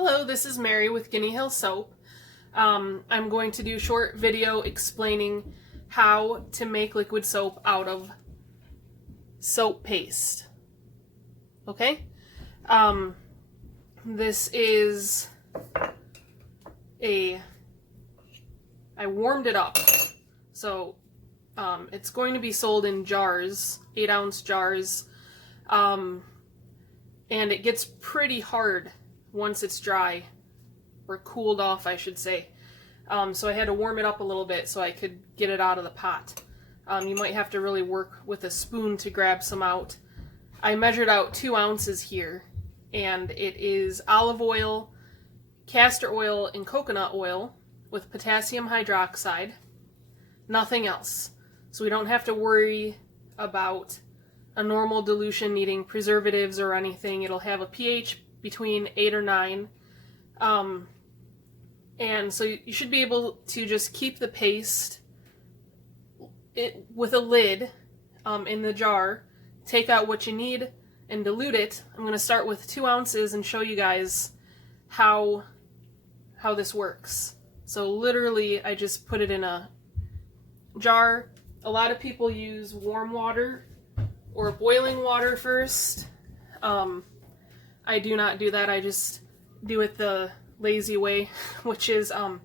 Hello, this is Mary with Guinea Hill Soap. I'm going to do a short video explaining how to make liquid soap out of soap paste. Okay? This is I warmed it up. So it's going to be sold in jars, 8-ounce jars, and it gets pretty hard once it's dry, or cooled off, I should say. So I had to warm it up a little bit so I could get it out of the pot. You might have to really work with a spoon to grab some out. I measured out 2 ounces here, and it is olive oil, castor oil, and coconut oil with potassium hydroxide. Nothing else. So we don't have to worry about a normal dilution needing preservatives or anything. It'll have a pH between 8 or 9. And so you should be able to just keep the paste with a lid in the jar, take out what you need, and dilute it. I'm going to start with 2 ounces and show you guys how this works. So literally, I just put it in a jar. A lot of people use warm water or boiling water first. I do not do that. I just do it the lazy way, which is the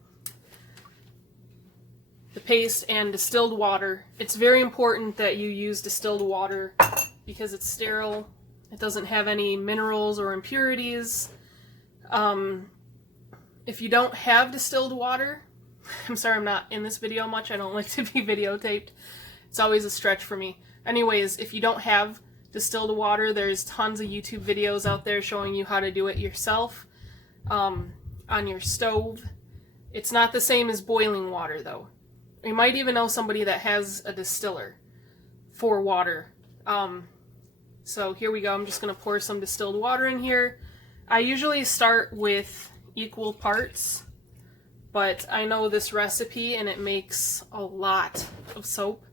paste and distilled water. It's very important that you use distilled water because it's sterile. It doesn't have any minerals or impurities. If you don't have distilled water, I'm sorry I'm not in this video much. I don't like to be videotaped. It's always a stretch for me. Anyways, if you don't have distilled water, there's tons of YouTube videos out there showing you how to do it yourself on your stove. It's not the same as boiling water, though. You might even know somebody that has a distiller for water. So here we go. I'm just going to pour some distilled water in here. I usually start with equal parts, but I know this recipe and it makes a lot of soap.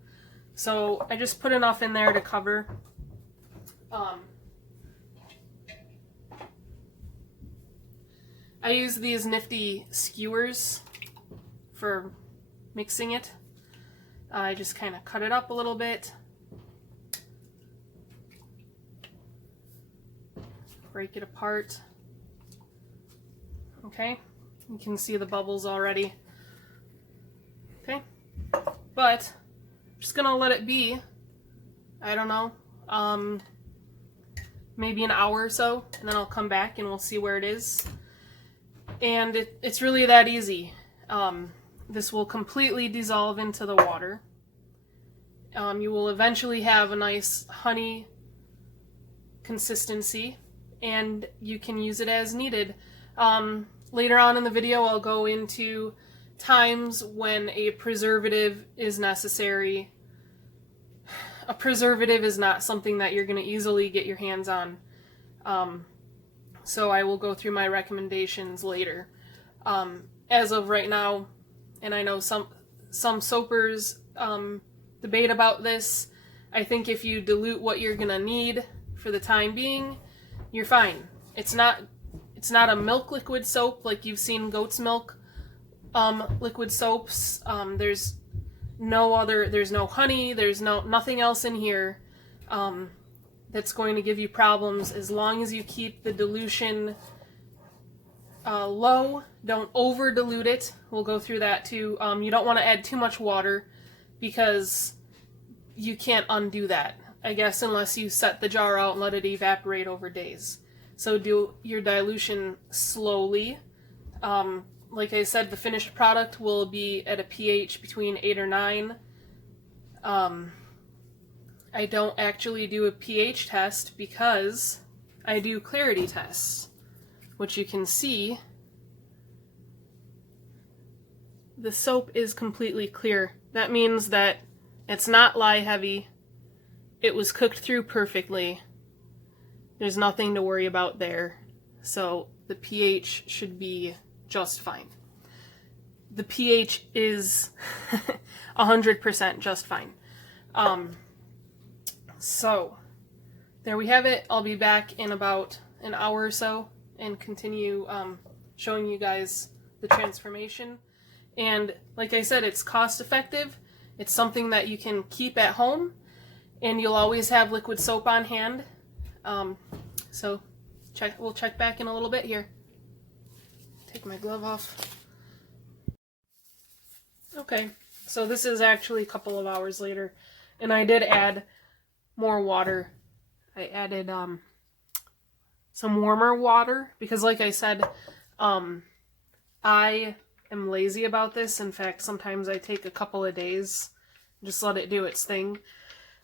So I just put enough in there to cover. I use these nifty skewers for mixing it. I just kind of cut it up a little bit. Break it apart. Okay, you can see the bubbles already. Okay, but I'm just gonna let it be, I don't know, maybe an hour or so, and then I'll come back and we'll see where it is. And it's really that easy. This will completely dissolve into the water. You will eventually have a nice honey consistency, and you can use it as needed. Later on in the video, I'll go into times when a preservative is necessary. A preservative is not something that you're going to easily get your hands on. So I will go through my recommendations later. As of right now, and I know some soapers debate about this, I think if you dilute what you're going to need for the time being, you're fine. It's not a milk liquid soap like you've seen goat's milk liquid soaps. There's no honey, there's nothing else in here that's going to give you problems as long as you keep the dilution low. Don't over dilute it. We'll go through that too. You don't want to add too much water because you can't undo that, I guess, unless you set the jar out and let it evaporate over days. So do your dilution slowly. Like I said, the finished product will be at a pH between 8 or 9. I don't actually do a pH test because I do clarity tests, which you can see the soap is completely clear. That means that it's not lye heavy. It was cooked through perfectly. There's nothing to worry about there. So the pH should be just fine. The pH is 100% just fine. So there we have it. I'll be back in about an hour or so and continue showing you guys the transformation. And like I said, it's cost effective. It's something that you can keep at home, and you'll always have liquid soap on hand. So we'll check back in a little bit here. Take my glove off. Okay, so this is actually a couple of hours later, and I did add more water. I added some warmer water because, like I said, I am lazy about this. In fact, sometimes I take a couple of days, just let it do its thing.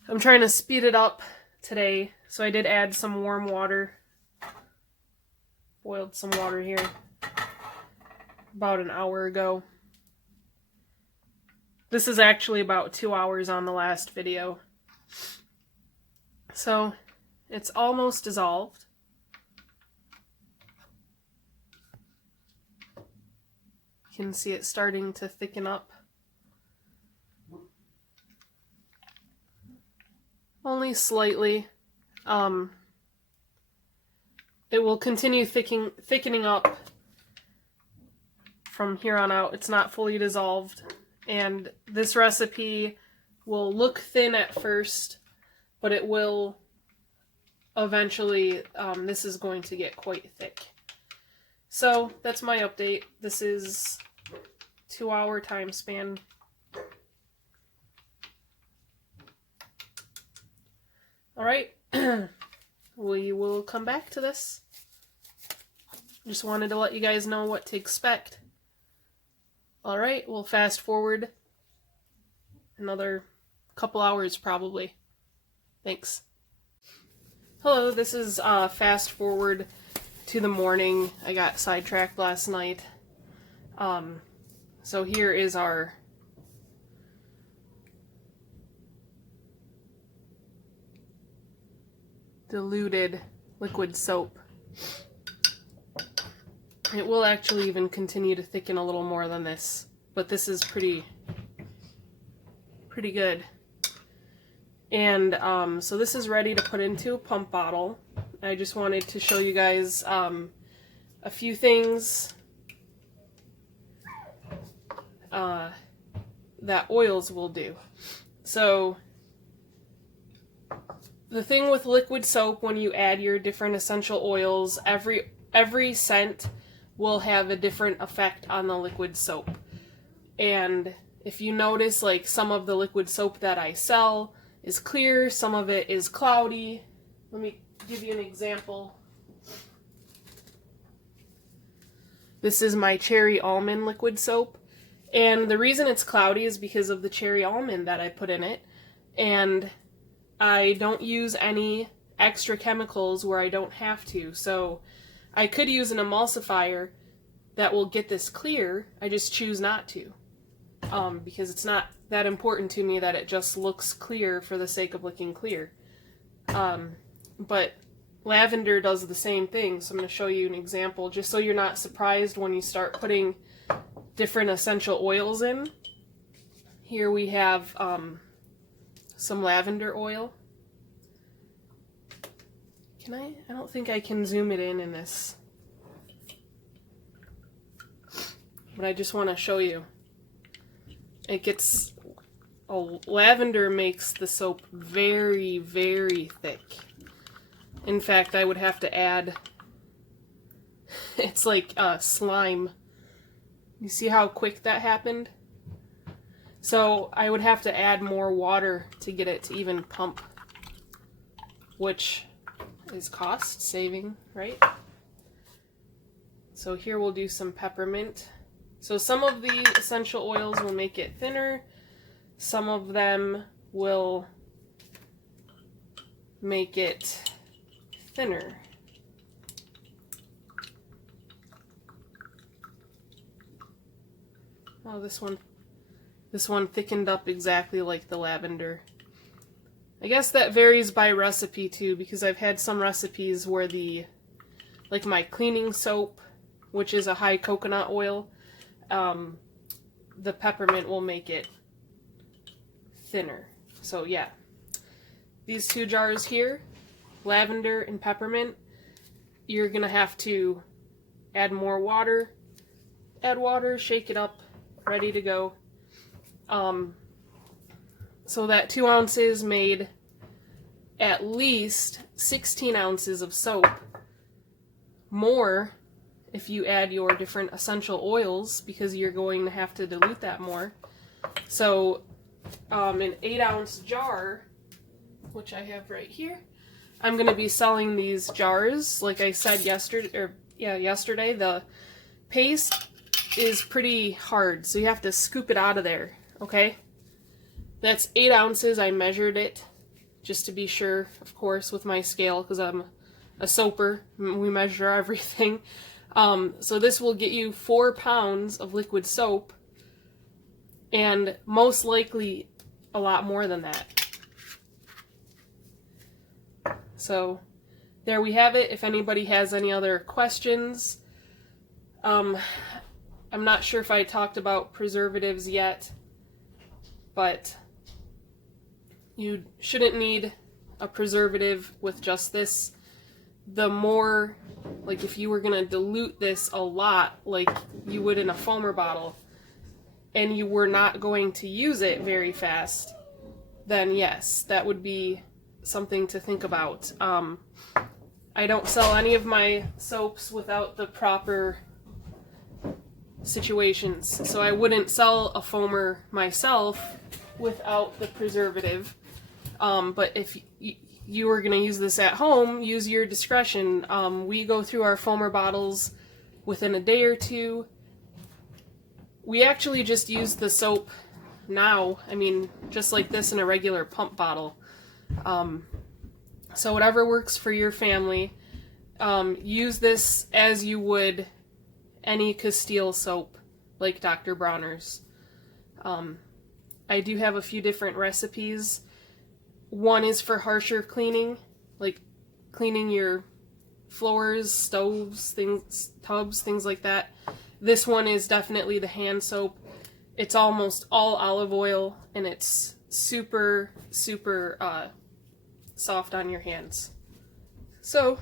I'm trying to speed it up today, so I did add some warm water. Boiled some water here about an hour ago. This is actually about 2 hours on the last video. So it's almost dissolved. You can see it starting to thicken up. Only slightly. It will continue thickening up from here on out. It's not fully dissolved. And this recipe will look thin at first, but it will eventually, this is going to get quite thick. So that's my update. This is 2 hour time span. All right, we will come back to this. Just wanted to let you guys know what to expect. All right, we'll fast forward another couple hours probably. Thanks. Hello, this is fast forward to the morning. I got sidetracked last night. So here is our diluted liquid soap. It will actually even continue to thicken a little more than this, but this is pretty good. And so this is ready to put into a pump bottle. I just wanted to show you guys a few things that oils will do. So the thing with liquid soap, when you add your different essential oils, every scent will have a different effect on the liquid soap. And if you notice, like, some of the liquid soap that I sell is clear, some of it is cloudy. Let me give you an example. This is my cherry almond liquid soap, and the reason it's cloudy is because of the cherry almond that I put in it, and I don't use any extra chemicals where I don't have to. So I could use an emulsifier that will get this clear. I just choose not to, because it's not that important to me that it just looks clear for the sake of looking clear. But lavender does the same thing, so I'm going to show you an example just so you're not surprised when you start putting different essential oils in. Here we have some lavender oil. Can I don't think I can zoom it in this, but I just want to show you. It gets, lavender makes the soap very, very thick. In fact, I would have to add, it's like slime. You see how quick that happened? So I would have to add more water to get it to even pump, which is cost saving, right? So here we'll do some peppermint. So some of the essential oils will make it thinner, some of them will make it thinner. Oh, this one thickened up exactly like the lavender. I guess that varies by recipe too, because I've had some recipes where like my cleaning soap, which is a high coconut oil, the peppermint will make it thinner. So yeah, these two jars here, lavender and peppermint, you're gonna have to add more water, add water, shake it up, ready to go. So that 2 ounces made at least 16 ounces of soap. More if you add your different essential oils, because you're going to have to dilute that more. So an 8-ounce jar, which I have right here, I'm going to be selling these jars. Like I said yesterday, the paste is pretty hard, so you have to scoop it out of there, okay? That's 8 ounces. I measured it just to be sure, of course, with my scale, because I'm a soaper. We measure everything. So this will get you 4 pounds of liquid soap, and most likely a lot more than that. So there we have it. If anybody has any other questions, I'm not sure if I talked about preservatives yet, but you shouldn't need a preservative with just this. The more, like if you were going to dilute this a lot, like you would in a foamer bottle, and you were not going to use it very fast, then yes, that would be something to think about. I don't sell any of my soaps without the proper situations, so I wouldn't sell a foamer myself without the preservative. But if you were going to use this at home, use your discretion. We go through our foamer bottles within a day or two. We actually just use the soap now, I mean, just like this in a regular pump bottle. So whatever works for your family, use this as you would any Castile soap, like Dr. Bronner's. I do have a few different recipes. One is for harsher cleaning, like cleaning your floors, stoves, tubs, things like that. This one is definitely the hand soap. It's almost all olive oil, and it's super, super soft on your hands. So,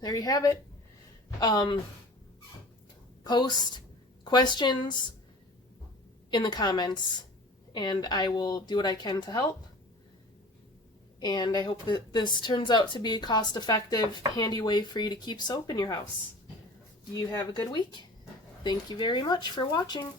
there you have it. Post questions in the comments, and I will do what I can to help. And I hope that this turns out to be a cost-effective, handy way for you to keep soap in your house. You have a good week. Thank you very much for watching.